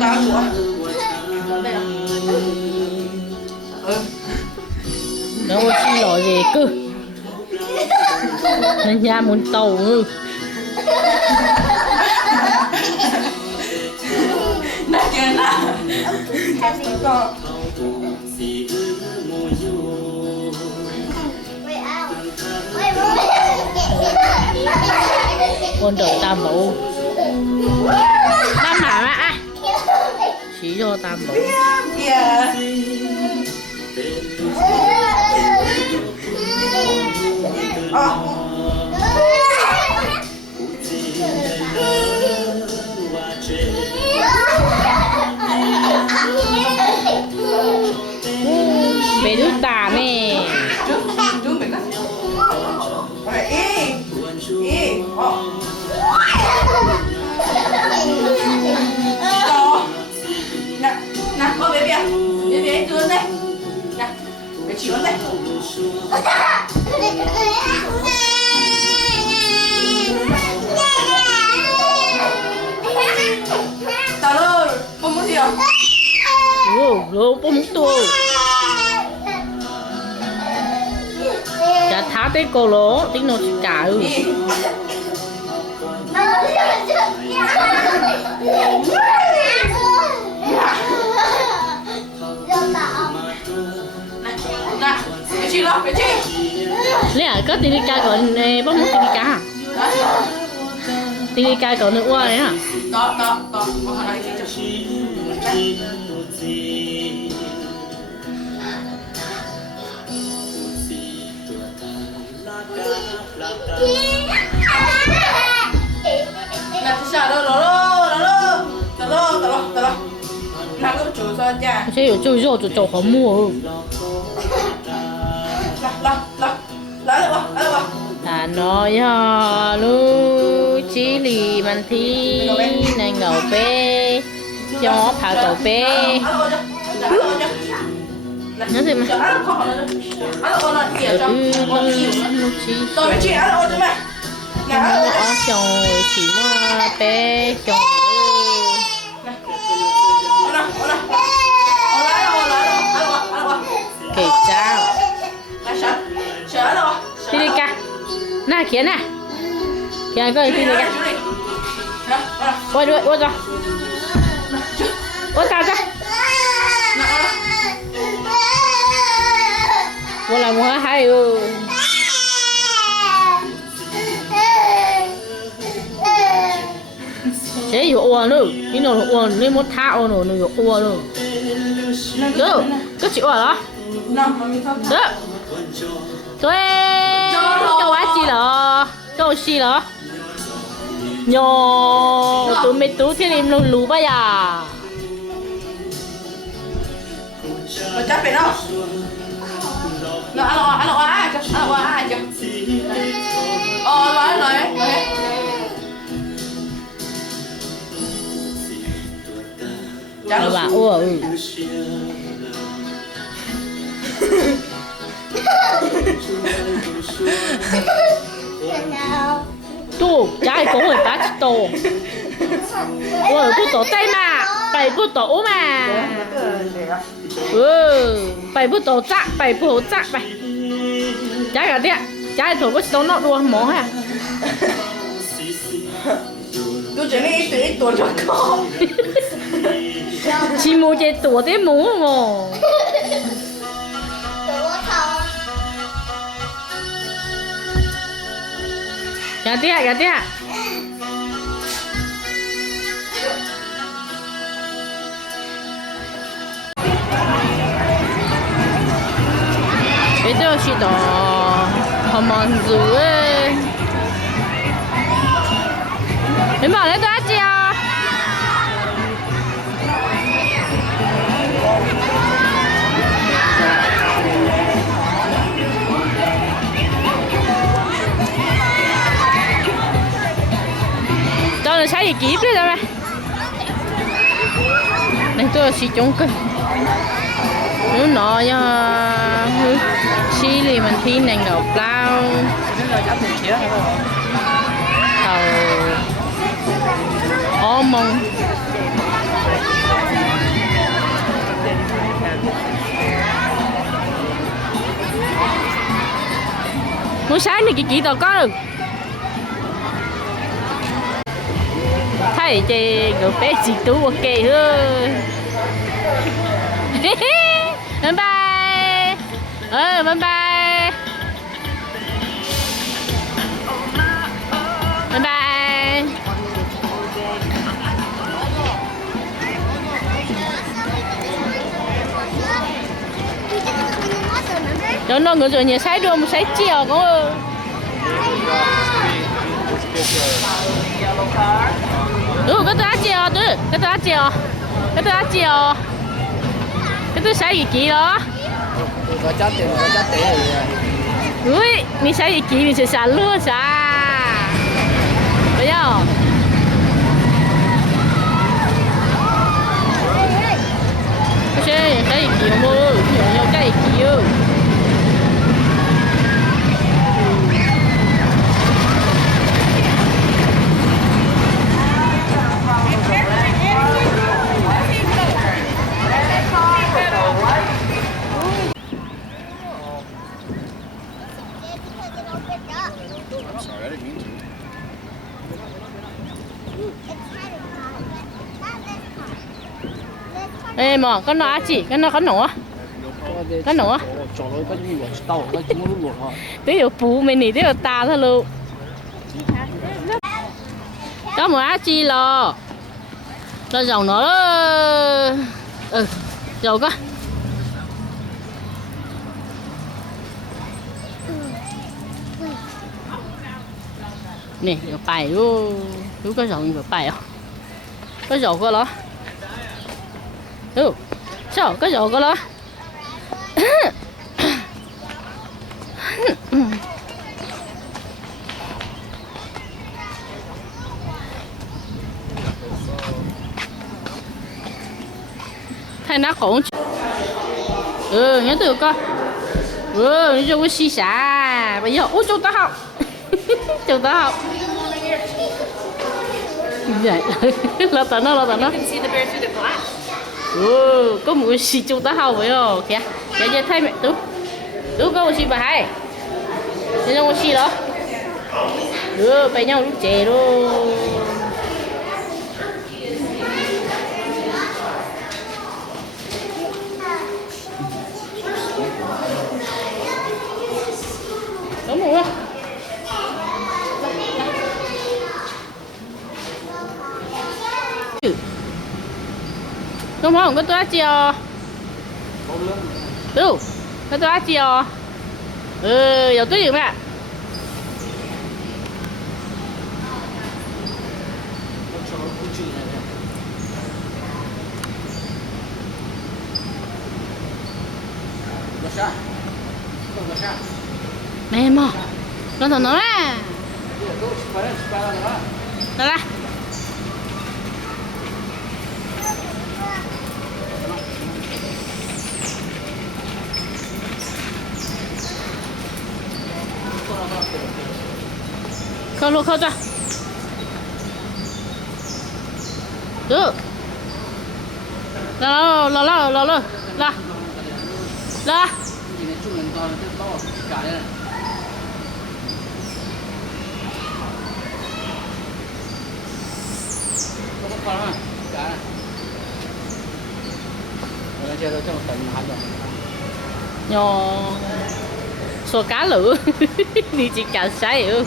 Tao chúa. Đây là. Đâu chi lò gì cơ. Nên nhà muốn tàu ư. Nè kìa nè. Con. Con đợi tam mẫu. Tam hả mà ai? Chỉ cho tam mẫu. Kìa. Về nước tà nè. Chú mình đó. Ý. Nè, nè, con bé bia. Bé đưa đây. Nè, bé chịu đây. Tao ơi, con muốn gì à? Rồi, bông tua. Chả tháo tới cô lỗ, tính nó chỉ cả ư. Nè, bé chịu đâu, bé chịu. Lẽ à, có Tinica còn bông muốn Tinica hả? Tinica còn nữa này hả? Đó, con hỏi lại cho. Nè, sao đó. Nó có chủ sao cha. Thế ở chơi rồi chỗ khó mua. Lấy được không? À nói ha lu chỉ lì mình thi này ngầu bê cho phá cầu bê nó gì mà ở chồng chỉ qua bê chồng kể sao Tinica nè kia nè kia coi Tinica ôi rồi ôi tao ra ôi là mua hay ư chế yếu ua nữa cái nó ua nên muốn tha ua nó yếu ua nữa được cứ chịu ở đó được tôi cho quá chi lợ cho chi lợ nhỏ tụi mày tú thì em lù lù bây giờ mà chắc phải đâu nó ăn ai chứ nói rồi bà ua tu trái cũng phải bắt tổ ôi bút tổ tay mà bảy bút tổ mà bảy bút tổ chạ bảy bút chạ bảy trái cả đấy trái thổ bút tổ nó đua mỏ ha tôi chỉ nghĩ ít tuổi cho con chỉ mua cái tổ đấy mỏ mà gạt đi bây giờ chỉ đó hầm mòn rồi em bảo lấy đó chị à tôi sai gì kịp đấy rồi này tôi chỉ chống cơ nó nọ nha xí thì mình thi này ngọc lao tàu ô mông muốn sáng thì chị tao có được thấy chị người bé chị tú ok hơn bye bye bye bye bye bye đó nó người rồi nhà sái đưa một sái chiều có đúng cái tôi chiều đúng cái tôi chiều cái tôi chiều cái tôi sái gì kỹ đó có chắc tiền ui mình sái gì kỹ mình sẽ xả luôn xả bây giờ cái sái gì kỹ không mua nhiều cái gì kỹ ê mà cái nó chị cái nó có nổ cái nổ chỗ nó có nhiều tàu nó chúng nó luộc họ tí điều bù mình nỉ tí điều ta thôi luôn đó mà chi lo dầu nó dầu có nè dầu bài luôn có dầu dầu bài không có dầu có đó sao có dầu có đó thay nó khổ nhớ từ con nó cho cái xì xả bây giờ ôi chúng ta học chúng ta học vậy lo tận nó có một cái xì chúng ta học vậy rồi kìa kìa thay mẹ tú có một xì bà hay thế trong một xì đó phải nhau lúc trẻ luôn đúng không đúng không có tôi chưa đúng có tôi chưa giờ tôi gì mẹ mẹ mà nó thằng nó ra nó ra khâu luôn khâu cho được là nhỏ số cá lử đi chỉ cả say